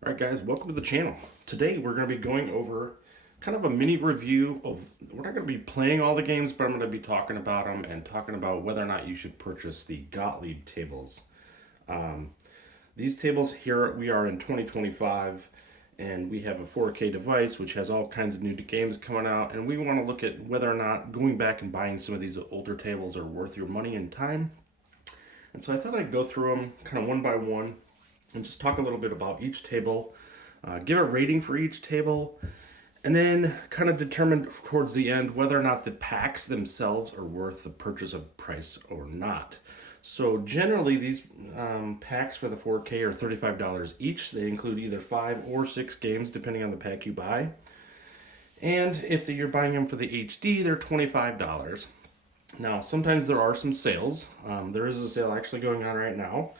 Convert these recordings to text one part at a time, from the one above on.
Alright guys, welcome to the channel. Today we're going to be going over kind of a mini review of, we're not going to be playing all the games, but I'm going to be talking about them and talking about whether or not you should purchase the Gottlieb tables. These tables here, we are in 2025 and we have a 4K device which has all kinds of new games coming out, and we want to look at whether or not going back and buying some of these older tables are worth your money and time. And so I thought I'd go through them kind of one by one and just talk a little bit about each table, give a rating for each table, and then kind of determine towards the end whether or not the packs themselves are worth the purchase of price or not. So generally these packs for the 4K are $35 each. They include either 5 or 6 games depending on the pack you buy. And if you're buying them for the HD, they're $25. Now sometimes there are some sales. There is a sale actually going on right now.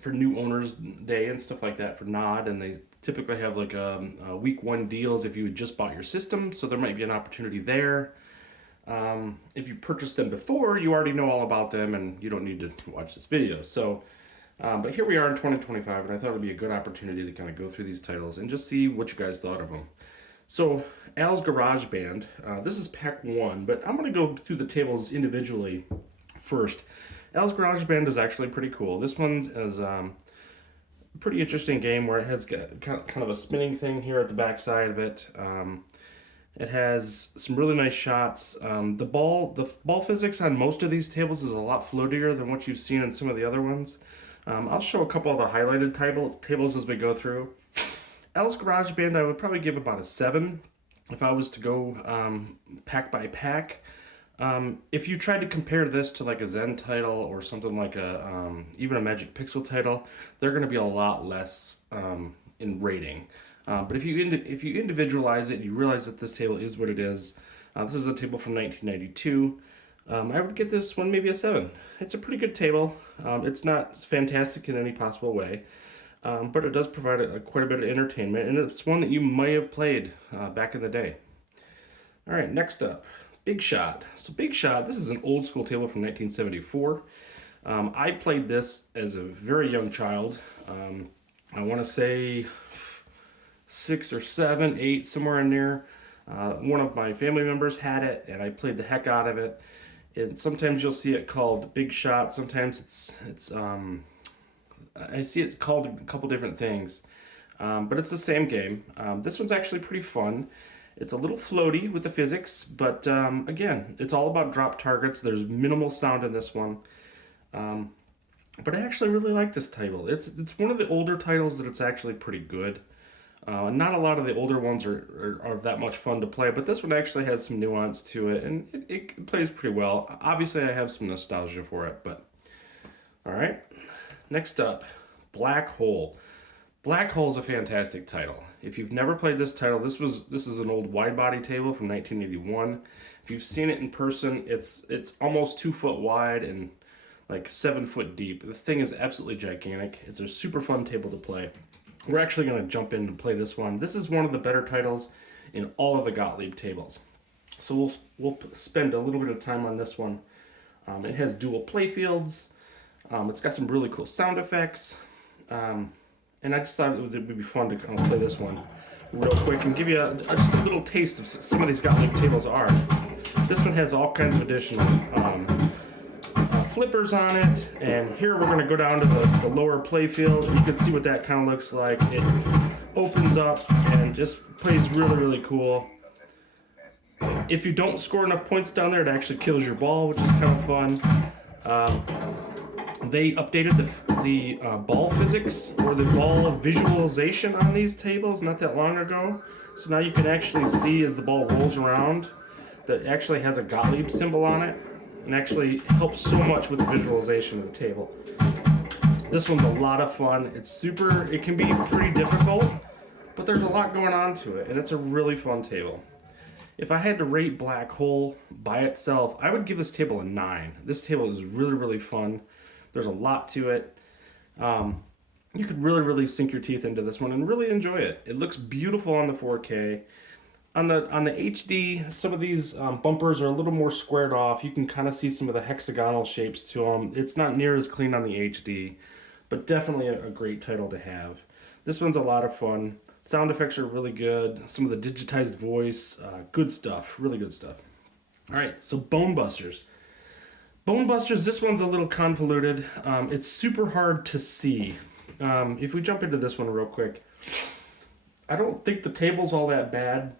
For new owners day and stuff like that for NOD, and they typically have like a week one deals if you had just bought your system, so there might be an opportunity there. If you purchased them before, you already know all about them and you don't need to watch this video. So but here we are in 2025, and I thought it would be a good opportunity to kind of go through these titles and just see what you guys thought of them. So Al's Garage Band, this is pack 1, but I'm going to go through the tables individually first. Al's Garage Band is actually pretty cool. This one is a pretty interesting game where it has got kind of a spinning thing here at the back side of it. It has some really nice shots. The ball physics on most of these tables is a lot floatier than what you've seen in some of the other ones. I'll show a couple of the highlighted tables as we go through. Al's Garage Band I would probably give about a 7 if I was to go pack by pack. If you tried to compare this to like a Zen title or something like even a Magic Pixel title, they're going to be a lot less in rating. But if you individualize it and you realize that this table is what it is, this is a table from 1992. I would get this one maybe a 7. It's a pretty good table. It's not fantastic in any possible way, but it does provide quite a bit of entertainment, and it's one that you may have played back in the day. All right, next up. Big Shot. So Big Shot, this is an old school table from 1974. I played this as a very young child. I want to say 6 or 7, 8, somewhere in there. One of my family members had it, and I played the heck out of it. And sometimes you'll see it called Big Shot. Sometimes it's I see it called a couple different things, but it's the same game. This one's actually pretty fun. It's a little floaty with the physics, but again, it's all about drop targets. There's minimal sound in this one. But I actually really like this title. It's one of the older titles that it's actually pretty good. Not a lot of the older ones are that much fun to play, but this one actually has some nuance to it, and it plays pretty well. Obviously, I have some nostalgia for it, but all right. Next up, Black Hole. Black Hole is a fantastic title. If you've never played this title, this is an old wide body table from 1981. If you've seen it in person, it's almost 2 foot wide and like 7 foot deep. The thing is absolutely gigantic. It's a super fun table to play. We're actually going to jump in and play this one. This is one of the better titles in all of the Gottlieb tables. So we'll spend a little bit of time on this one. It has dual play fields. It's got some really cool sound effects. And I just thought it would be fun to kind of play this one real quick and give you just a little taste of some of these Gottlieb tables are. This one has all kinds of additional flippers on it, and here we're going to go down to the lower play field, and you can see what that kind of looks like. It opens up and just plays really, really cool. If you don't score enough points down there, it actually kills your ball, which is kind of fun. They updated the ball physics or the ball visualization on these tables not that long ago. So now you can actually see as the ball rolls around that it actually has a Gottlieb symbol on it, and actually helps so much with the visualization of the table. This one's a lot of fun. It can be pretty difficult, but there's a lot going on to it, and it's a really fun table. If I had to rate Black Hole by itself, I would give this table a 9. This table is really, really fun. There's a lot to it. You could really, really sink your teeth into this one and really enjoy it. It looks beautiful on the 4K. On the HD, some of these bumpers are a little more squared off. You can kind of see some of the hexagonal shapes to them. It's not near as clean on the HD, but definitely a great title to have. This one's a lot of fun. Sound effects are really good. Some of the digitized voice, good stuff, really good stuff. All right, so Bone Busters. Bone Busters, this one's a little convoluted. It's super hard to see. If we jump into this one real quick, I don't think the table's all that bad,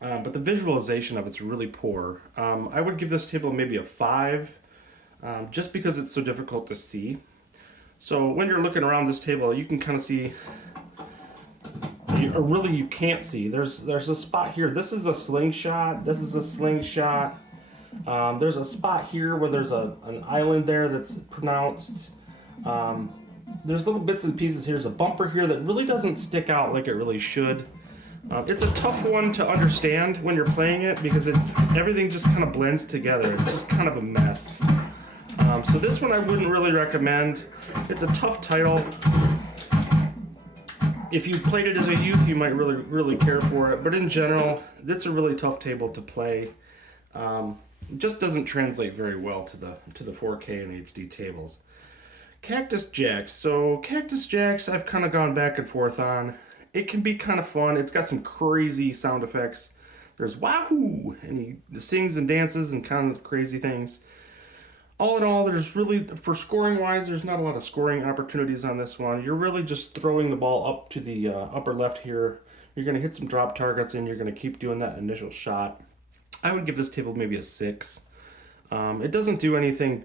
but the visualization of it's really poor. I would give this table maybe a 5, just because it's so difficult to see. So when you're looking around this table, you can kind of see, or really you can't see. There's a spot here. This is a slingshot. This is a slingshot. There's a spot here where there's an island there that's pronounced. There's little bits and pieces. Here's a bumper here that really doesn't stick out like it really should. It's a tough one to understand when you're playing it because everything just kind of blends together. It's just kind of a mess. So this one I wouldn't really recommend. It's a tough title. If you played it as a youth, you might really care for it. But in general, it's a really tough table to play. It just doesn't translate very well to the 4K and HD tables. Cactus Jacks. So Cactus Jacks, I've kind of gone back and forth on. It can be kind of fun. It's got some crazy sound effects. There's wahoo, and he sings and dances and kind of crazy things. All in all, there's really, for scoring wise, there's not a lot of scoring opportunities on this one. You're really just throwing the ball up to the upper left here. You're going to hit some drop targets and you're going to keep doing that initial shot. I would give this table maybe a 6. It doesn't do anything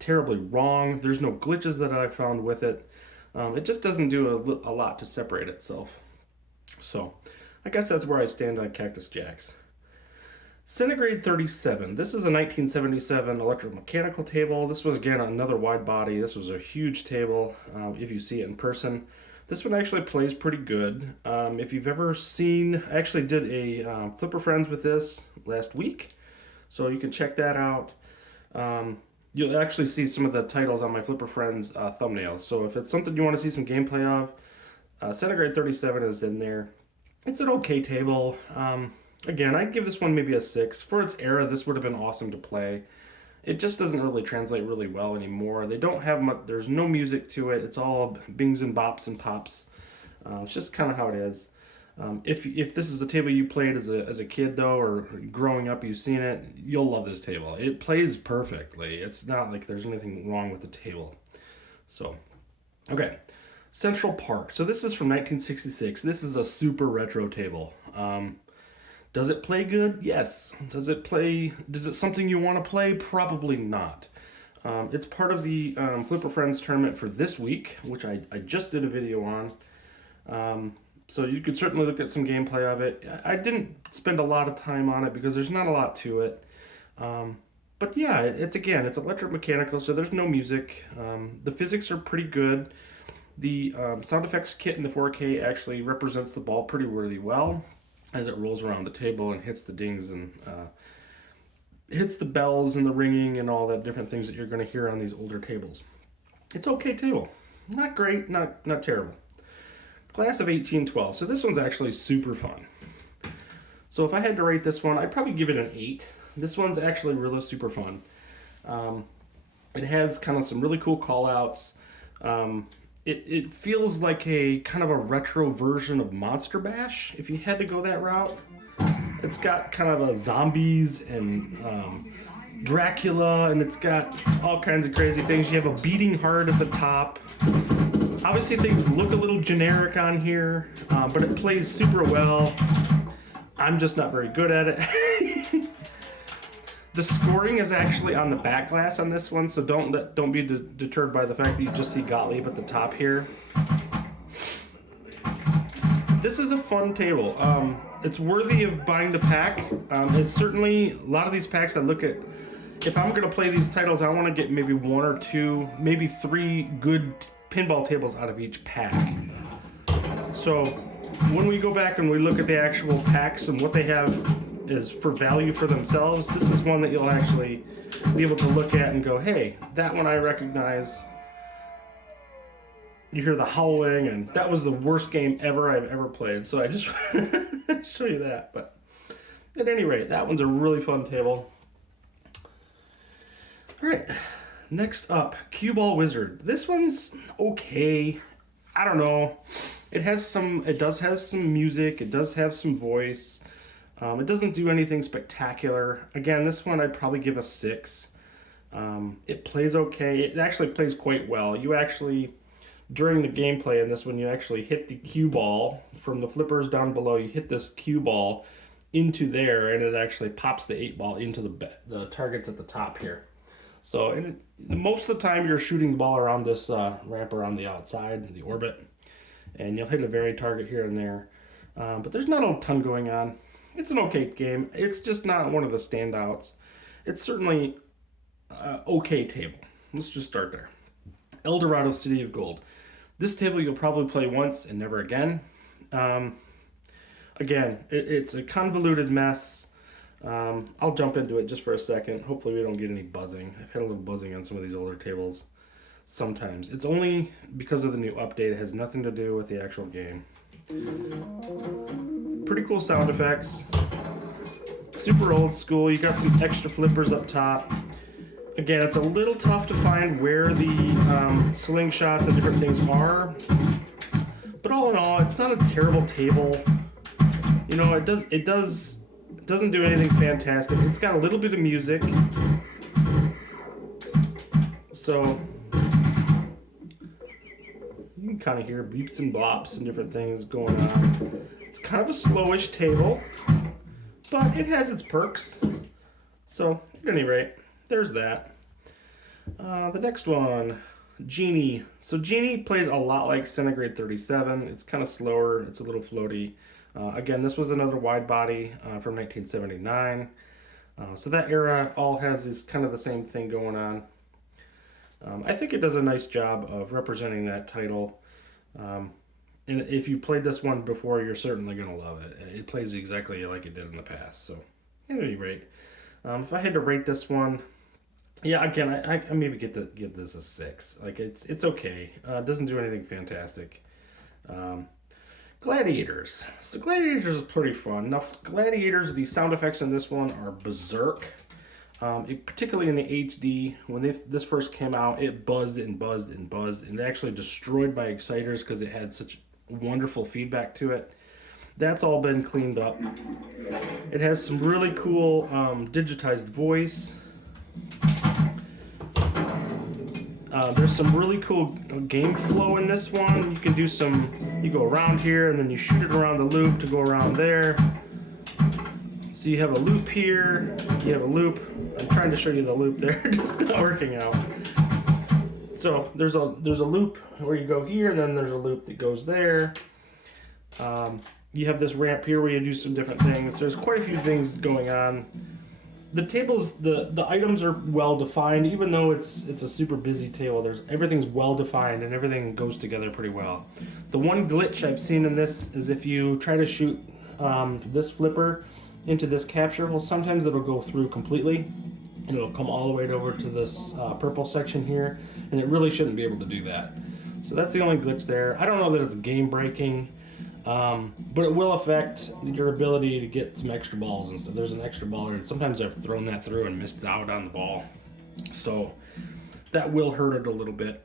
terribly wrong. There's no glitches that I found with it. It just doesn't do a lot to separate itself. So I guess that's where I stand on Cactus Jacks. Centigrade 37. This is a 1977 electromechanical table. This was, again, another wide body. This was a huge table if you see it in person. This one actually plays pretty good. If you've ever seen, I actually did a Flipper Friends with this last week, so you can check that out. You'll actually see some of the titles on my Flipper Friends thumbnails. So if it's something you want to see some gameplay of, Centigrade 37 is in there. It's an okay table. Again, I'd give this one maybe a 6. For its era, this would have been awesome to play. It just doesn't really translate really well anymore. They don't have much, there's no music to it. It's all bings and bops and pops. It's just kind of how it is. If this is a table you played as a kid though, or growing up you've seen it, you'll love this table. It plays perfectly. It's not like there's anything wrong with the table. So, okay. Central Park. So this is from 1966. This is a super retro table. Does it play good? Yes. Is it something you want to play? Probably not. It's part of the Flipper Friends tournament for this week, which I just did a video on. So you could certainly look at some gameplay of it. I didn't spend a lot of time on it because there's not a lot to it. But yeah, it's electromechanical, so there's no music. The physics are pretty good. The sound effects kit in the 4K actually represents the ball pretty really well as it rolls around the table and hits the dings and hits the bells and the ringing and all that different things that you're going to hear on these older tables. It's okay table. Not great, not terrible. Class of 1812. So this one's actually super fun. So if I had to rate this one, I'd probably give it an 8. This one's actually really super fun. It has kind of some really cool call-outs. It feels like a kind of a retro version of Monster Bash, if you had to go that route. It's got kind of a zombies and Dracula, and it's got all kinds of crazy things. You have a beating heart at the top. Obviously things look a little generic on here, but it plays super well. I'm just not very good at it. The scoring is actually on the back glass on this one, so don't be deterred by the fact that you just see Gottlieb at the top here. This is a fun table. It's worthy of buying the pack. It's certainly a lot of these packs I look at. If I'm going to play these titles, I want to get maybe 1 or 2, maybe 3 good pinball tables out of each pack. So when we go back and we look at the actual packs and what they have is for value for themselves, this is one that you'll actually be able to look at and go, hey, that one I recognize. You hear the howling, and that was the worst game ever I've ever played. So I just show you that. But at any rate, that one's a really fun table. All right, Next up, Cue Ball Wizard. This one's okay. I don't know. It does have some music. It does have some voice. It doesn't do anything spectacular. Again, this one I'd probably give a 6. It plays okay. It actually plays quite well. You actually, during the gameplay in this one, you actually hit the cue ball from the flippers down below. You hit this cue ball into there, and it actually pops the 8-ball into the targets at the top here. So most of the time you're shooting the ball around this ramp around the outside, the orbit, and you'll hit a varied target here and there. But there's not a ton going on. It's an okay game. It's just not one of the standouts. It's certainly okay table. Let's just start there. El Dorado City of Gold. This table you'll probably play once and never again. Again, it's a convoluted mess. I'll jump into it just for a second. Hopefully we don't get any buzzing. I've had a little buzzing on some of these older tables sometimes. It's only because of the new update. It has nothing to do with the actual game. Pretty cool sound effects. Super old school. You got some extra flippers up top. Again, it's a little tough to find where the slingshots and different things are. But all in all, it's not a terrible table. You know, it doesn't do anything fantastic. It's got a little bit of music. So you can kind of hear bleeps and blops and different things going on. It's kind of a slowish table, but it has its perks. So at any rate, there's that. The next one, Genie. So Genie plays a lot like Centigrade 37. It's kind of slower. It's a little floaty. Again, this was another wide body from 1979. So that era all has this kind of the same thing going on. I think it does a nice job of representing that title. And if you played this one before, you're certainly going to love it. It plays exactly like it did in the past. So at any rate, if I had to rate this one, yeah, again, I maybe give this a 6. Like it's okay. It doesn't do anything fantastic. Gladiators. So Gladiators is pretty fun. Now, Gladiators, the sound effects in this one are berserk. Particularly in the HD, when this first came out, it buzzed and buzzed and buzzed, and it actually destroyed my exciters because it had such wonderful feedback to it. That's all been cleaned up. It has some really cool digitized voice. There's some really cool game flow in this one. You can do you go around here and then you shoot it around the loop to go around there. So you have a loop here, you have a loop. I'm trying to show you the loop there, just not working out. So there's a loop where you go here, and then there's a loop that goes there. You have this ramp here where you do some different things. There's quite a few things going on. The tables, the items are well defined, even though it's a super busy table. Everything's well defined and everything goes together pretty well. The one glitch I've seen in this is if you try to shoot this flipper into this capture hole, sometimes it'll go through completely and it'll come all the way over to this purple section here, and it really shouldn't be able to do that. So that's the only glitch there. I don't know that it's game breaking, but it will affect your ability to get some extra balls and stuff. There's an extra ball here, and sometimes I've thrown that through and missed out on the ball. So that will hurt it a little bit.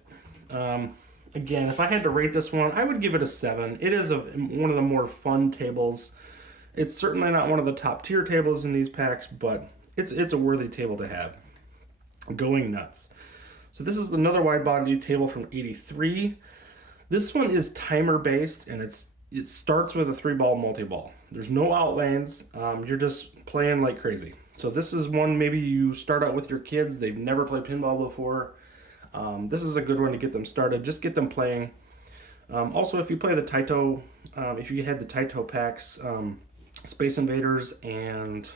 Again, if I had to rate this one, I would give it a 7. It is one of the more fun tables. It's certainly not one of the top tier tables in these packs, but it's a worthy table to have. Going nuts. So this is another wide body table from '83. This one is timer based, and it starts with a 3-ball multi-ball. There's no outlanes. You're just playing like crazy. So this is one maybe you start out with your kids. They've never played pinball before. This is a good one to get them started. Just get them playing. Also, if you play the Taito, if you had the Taito packs, Space Invaders and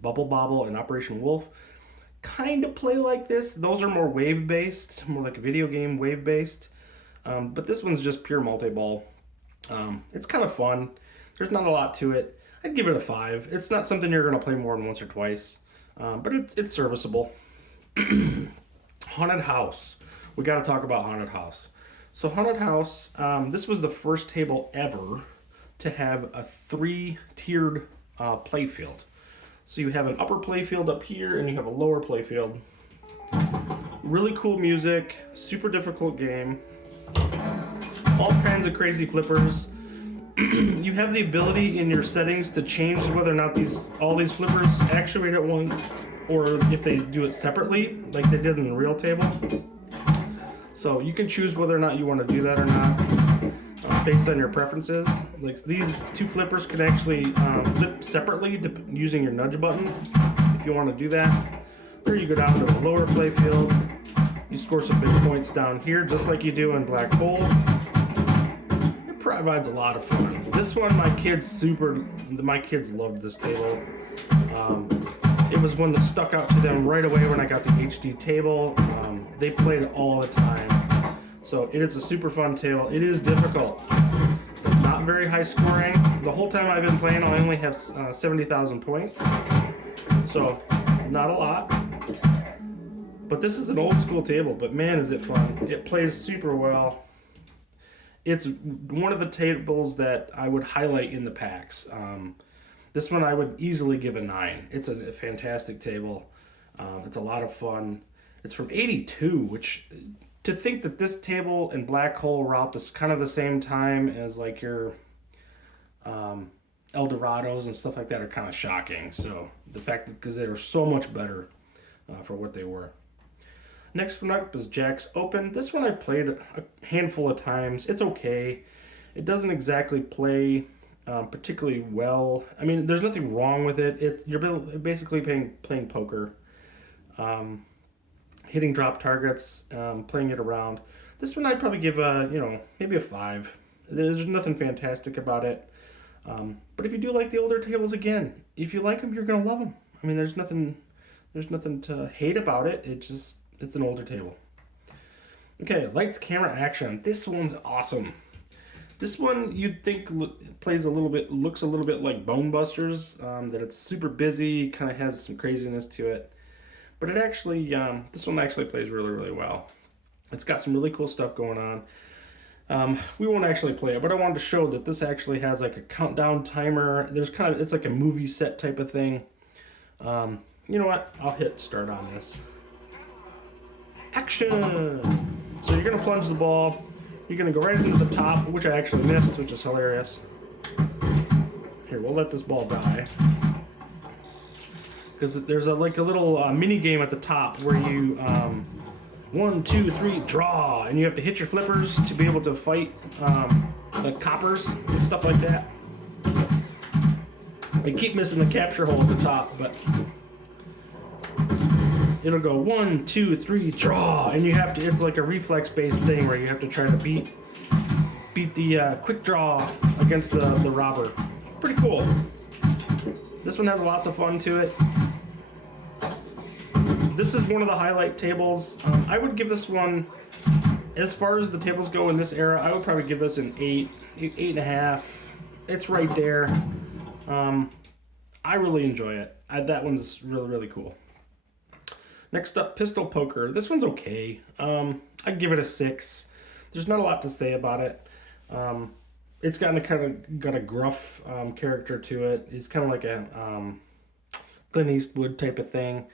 Bubble Bobble and Operation Wolf kind of play like this. Those are more wave-based, more like a video game wave-based. But this one's just pure multi-ball. It's kind of fun. There's not a lot to it. I'd give it a 5. It's not something you're going to play more than once or twice, but it's serviceable. Haunted House. We got to talk about Haunted House. So Haunted House, this was the first table ever to have a 3-tiered playfield. So you have an upper playfield up here, and you have a lower playfield Really cool music, super difficult game, all kinds of crazy flippers. You have the ability in your settings to change whether or not all these flippers actuate at once, or if they do it separately, like they did in the real table. So you can choose whether or not you want to do that or not, based on your preferences. Like these two flippers can actually flip separately using your nudge buttons, if you want to do that. There you go down to the lower play field. You score some big points down here, just like you do in Black Hole. It provides a lot of fun. This one, my kids loved this table. It was one that stuck out to them right away when I got the HD table. They played it all the time. So it is a super fun table. It is difficult, but not very high scoring. The whole time I've been playing, I only have 70,000 points. So not a lot. But this is an old school table, but man, is it fun. It plays super well. It's one of the tables that I would highlight in the packs. This one I would easily give a 9. It's a fantastic table. It's a lot of fun. It's from '82, which, to think that this table and Black Hole were out this kind of the same time as like your El Dorados and stuff like that are kind of shocking. So the fact that, because they were so much better for what they were. Next one up is Jack's Open. This one I played a handful of times. It's okay. It doesn't exactly play particularly well. I mean, there's nothing wrong with it. You're basically playing poker, hitting drop targets, playing it around. This one I'd probably give maybe a 5. There's nothing fantastic about it. But if you do like the older tables, again, if you like them, you're gonna love them. I mean, there's nothing to hate about it. It's an older table. Okay, Lights, Camera, Action. This one's awesome. This one you'd think looks a little bit like Bone Busters, that it's super busy, kind of has some craziness to it. But it actually, this one actually plays really, really well. It's got some really cool stuff going on. We won't actually play it, but I wanted to show that this actually has like a countdown timer. It's like a movie set type of thing. You know what? I'll hit start on this. Action! So you're gonna plunge the ball. You're gonna go right into the top, which I actually missed, which is hilarious. Here, we'll let this ball die. Because there's a little mini game at the top where you 1, 2, 3, draw, and you have to hit your flippers to be able to fight the coppers and stuff like that. I keep missing the capture hole at the top, but it'll go 1, 2, 3, draw, and you have to. It's like a reflex-based thing where you have to try to beat the quick draw against the robber. Pretty cool. This one has lots of fun to it. This is one of the highlight tables. I would give this one, as far as the tables go in this era, I would probably give this an 8.5. It's right there. I really enjoy it. That one's really, really cool. Next up, Pistol Poker. This one's okay. I'd give it a 6. There's not a lot to say about it. It's got a gruff character to it. He's kind of like a Clint Eastwood type of thing.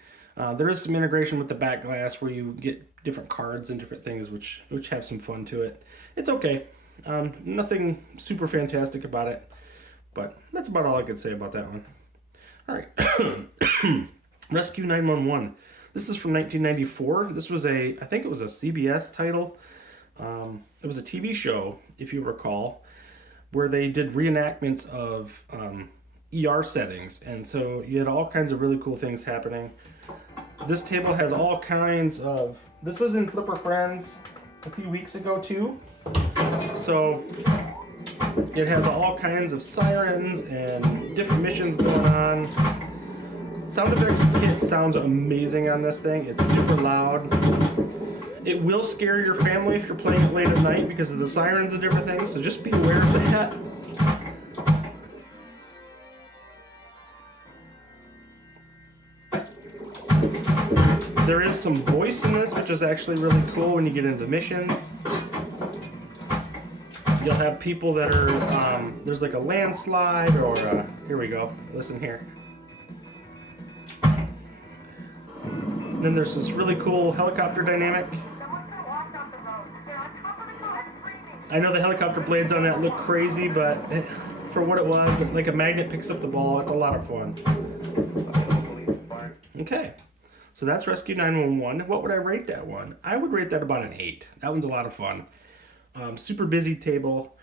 There is some integration with the back glass where you get different cards and different things which have some fun to it. It's okay. Nothing super fantastic about it, but that's about all I could say about that one. All right. Rescue 911. This is from 1994. This was I think it was a CBS title. It was a TV show, if you recall, where they did reenactments of ER settings. And so you had all kinds of really cool things happening. This table has all kinds of... This was in Flipper Friends a few weeks ago, too. So it has all kinds of sirens and different missions going on. Sound effects kit sounds amazing on this thing. It's super loud. It will scare your family if you're playing it late at night because of the sirens and different things, so just be aware of that. There is some voice in this, which is actually really cool when you get into missions. You'll have people that are, there's like a landslide here we go, listen here. then there's this really cool helicopter dynamic. I know the helicopter blades on that look crazy, but for what it was, like a magnet picks up the ball. It's a lot of fun. Okay, so that's Rescue 911. What would I rate that one? I would rate that about an 8. That one's a lot of fun. Super busy table.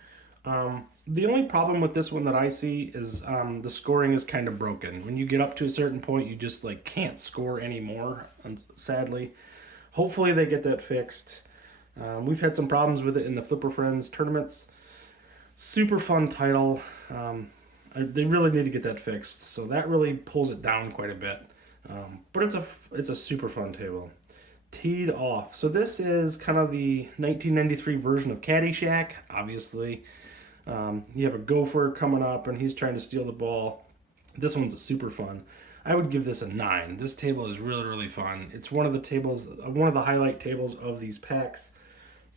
The only problem with this one that I see is the scoring is kind of broken. When you get up to a certain point, you just like can't score anymore, sadly. Hopefully they get that fixed. We've had some problems with it in the Flipper Friends tournaments. Super fun title. They really need to get that fixed. So that really pulls it down quite a bit. But it's a super fun table. Teed Off. So this is kind of the 1993 version of Caddyshack, obviously. You have a gopher coming up and he's trying to steal the ball. This one's super fun. I would give this a 9. This table is really, really fun. It's one of the highlight tables of these packs.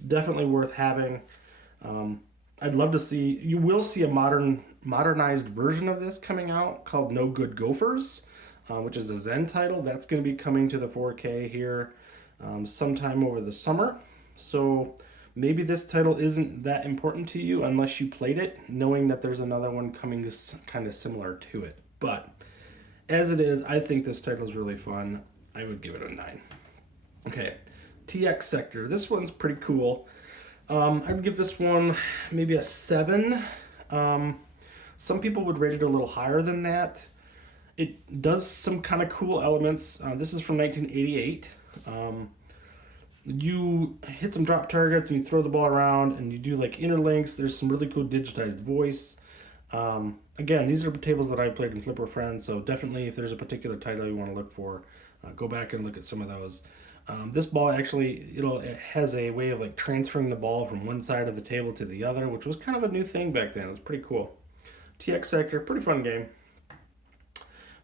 Definitely worth having. I'd love to see, you will see a modernized version of this coming out called No Good Gophers, which is a Zen title. That's going to be coming to the 4K here sometime over the summer. So maybe this title isn't that important to you unless you played it, knowing that there's another one coming kind of similar to it. But as it is, I think this title is really fun. I would give it a 9. Okay, TX Sector. This one's pretty cool. I would give this one maybe a 7. Some people would rate it a little higher than that. It does some kind of cool elements. This is from 1988. You hit some drop targets and you throw the ball around and you do like interlinks. There's some really cool digitized voice. Again, these are tables that I played in Flipper Friends, so definitely if there's a particular title you want to look for, go back and look at some of those. This ball actually, it has a way of like transferring the ball from one side of the table to the other, which was kind of a new thing back then. It was pretty cool. TX Sector, pretty fun game.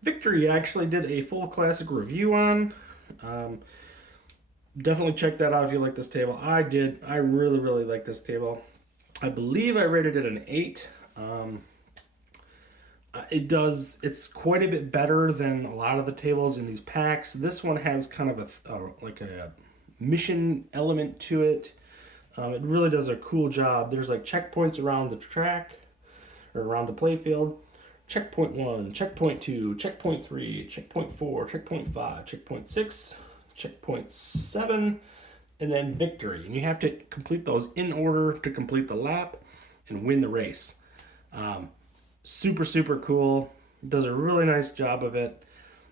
Victory, I actually did a full classic review on. Definitely check that out if you like this table. I did. I really, really like this table. I believe I rated it an 8. It's quite a bit better than a lot of the tables in these packs. This one has kind of a mission element to it. It really does a cool job. There's like checkpoints around the track or around the playfield. Checkpoint 1, checkpoint 2, checkpoint 3, checkpoint 4, checkpoint 5, checkpoint 6, checkpoint 7, and then victory. And you have to complete those in order to complete the lap and win the race. Super, super cool. Does a really nice job of it.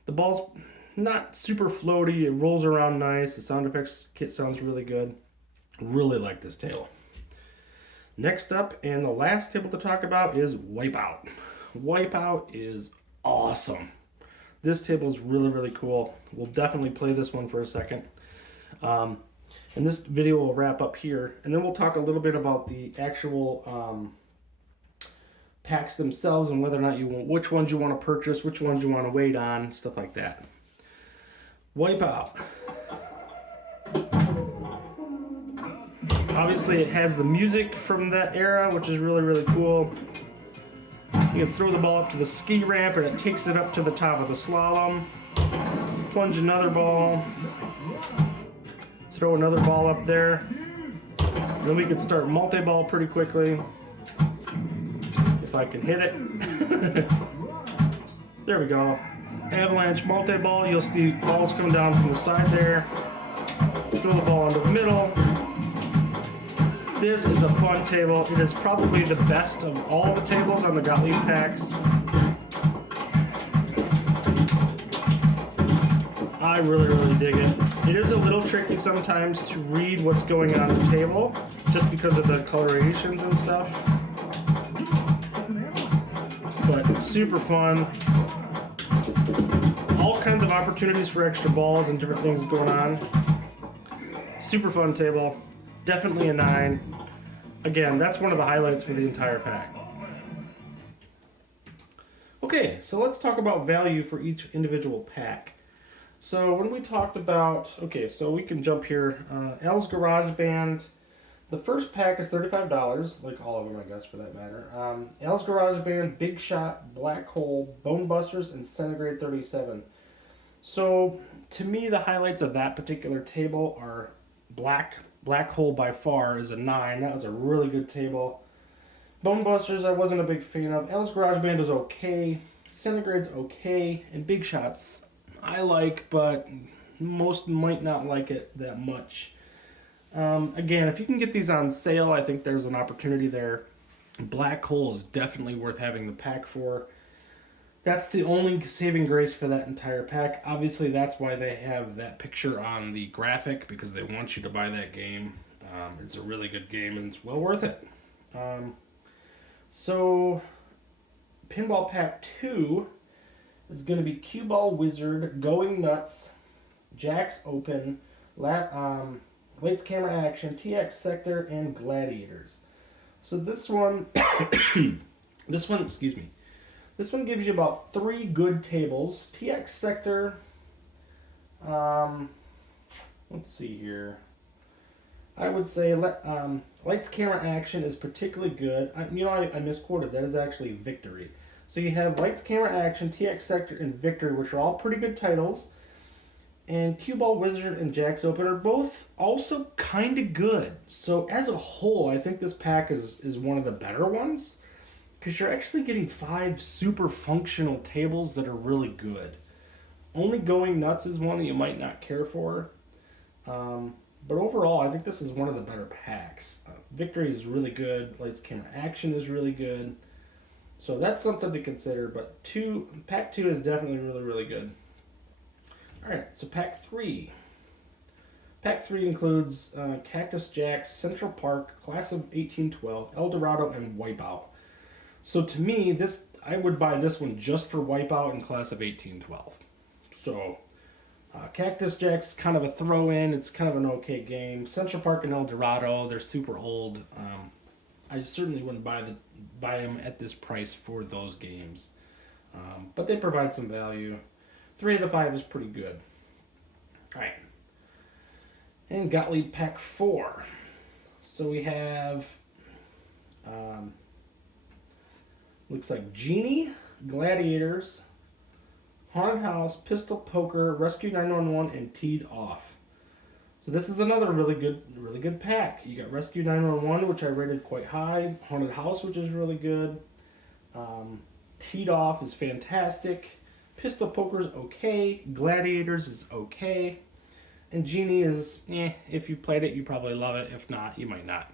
The ball's not super floaty. It rolls around nice. The sound effects kit sounds really good. Really like this table. Next up, and the last table to talk about is Wipeout. Wipeout is awesome. This table is really, really cool. We'll definitely play this one for a second. And this video will wrap up here. And then we'll talk a little bit about the actual packs themselves and whether or not which ones you want to purchase, which ones you want to wait on, stuff like that. Wipeout. Obviously, it has the music from that era, which is really, really cool. You can throw the ball up to the ski ramp and it takes it up to the top of the slalom. Plunge another ball. Throw another ball up there. And then we could start multi-ball pretty quickly. If I can hit it. There we go. Avalanche multi-ball. You'll see balls coming down from the side there. Throw the ball into the middle. This is a fun table. It is probably the best of all the tables on the Gottlieb packs. I really, really dig it. It is a little tricky sometimes to read what's going on the table, just because of the colorations and stuff. But super fun. All kinds of opportunities for extra balls and different things going on. Super fun table. Definitely a 9. Again, that's one of the highlights for the entire pack. Okay, so let's talk about value for each individual pack. So when we talked about, okay, so we can jump here. Al's Garage Band. The first pack is $35, like all of them, I guess, for that matter. Al's Garage Band, Big Shot, Black Hole, Bone Busters, and Centigrade 37. So to me, the highlights of that particular table are Black Hole by far is a 9. That was a really good table. Bone Busters I wasn't a big fan of. Al's Garage Band is okay. Centigrade's okay. And Big Shots I like, but most might not like it that much. Again, if you can get these on sale, I think there's an opportunity there. Black Hole is definitely worth having the pack for. That's the only saving grace for that entire pack. Obviously, that's why they have that picture on the graphic, because they want you to buy that game. It's a really good game, and it's well worth it. So, Pinball Pack 2 is going to be Cue Ball Wizard, Going Nuts, Jacks Open, Lights Camera Action, TX Sector, and Gladiators. So this one, this one gives you about 3 good tables. TX Sector, let's see here. I would say Lights Camera Action is particularly good. I misquoted. That is actually Victory. So you have Lights Camera Action, TX Sector, and Victory, which are all pretty good titles. And Cue Ball Wizard and Jacks Open are both also kind of good. So as a whole, I think this pack is one of the better ones, because you're actually getting 5 super functional tables that are really good. Only Going Nuts is one that you might not care for. But overall, I think this is one of the better packs. Victory is really good. Lights Camera Action is really good. So that's something to consider. But pack 2 is definitely really, really good. Alright, so pack 3. Pack 3 includes Cactus Jacks, Central Park, Class of 1812, El Dorado, and Wipeout. So to me, I would buy this one just for Wipeout and Class of 1812. So Cactus Jack's kind of a throw-in. It's kind of an okay game. Central Park and El Dorado, they're super old. I certainly wouldn't buy them at this price for those games. But they provide some value. 3 of the 5 is pretty good. Alright. And Gottlieb Pack 4. So we have, looks like Genie, Gladiators, Haunted House, Pistol Poker, Rescue 911, and Teed Off. So this is another really good pack. You got Rescue 911, which I rated quite high. Haunted House, which is really good. Teed Off is fantastic. Pistol Poker's okay. Gladiators is okay. And Genie is, if you played it, you probably love it. If not, you might not.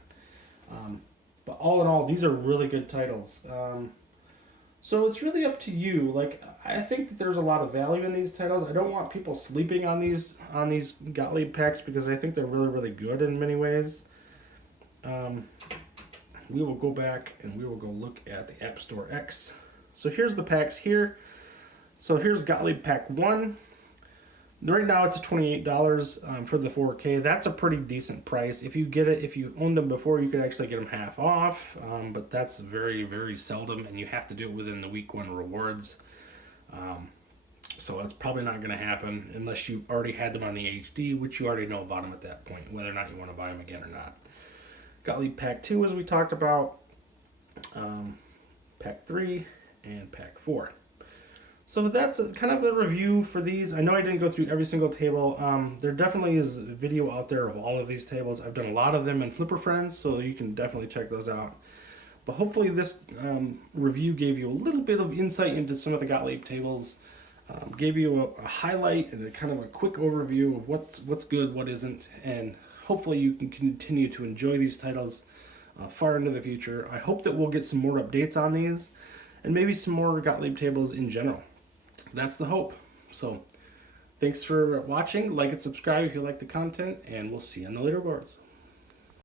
But all in all, these are really good titles. So it's really up to you. Like, I think that there's a lot of value in these titles. I don't want people sleeping on these Gottlieb packs, because I think they're really, really good in many ways. We will go back and we will go look at the App Store X. So here's the packs here. So here's Gottlieb Pack 1. Right now it's $28 for the 4K. That's a pretty decent price. If you owned them before, you could actually get them half off. But that's very, very seldom, and you have to do it within the week 1 rewards. So that's probably not going to happen unless you already had them on the HD, which you already know about them at that point, whether or not you want to buy them again or not. Gottlieb Pack 2, as we talked about. Pack 3 and Pack 4. So that's kind of a review for these. I know I didn't go through every single table. There definitely is a video out there of all of these tables. I've done a lot of them in Flipper Friends, so you can definitely check those out. But hopefully this review gave you a little bit of insight into some of the Gottlieb tables. Gave you a highlight and a kind of a quick overview of what's good, what isn't, and hopefully you can continue to enjoy these titles far into the future. I hope that we'll get some more updates on these, and maybe some more Gottlieb tables in general. That's the hope. So thanks for watching. Like and subscribe if you like the content, and we'll see you on the leaderboards.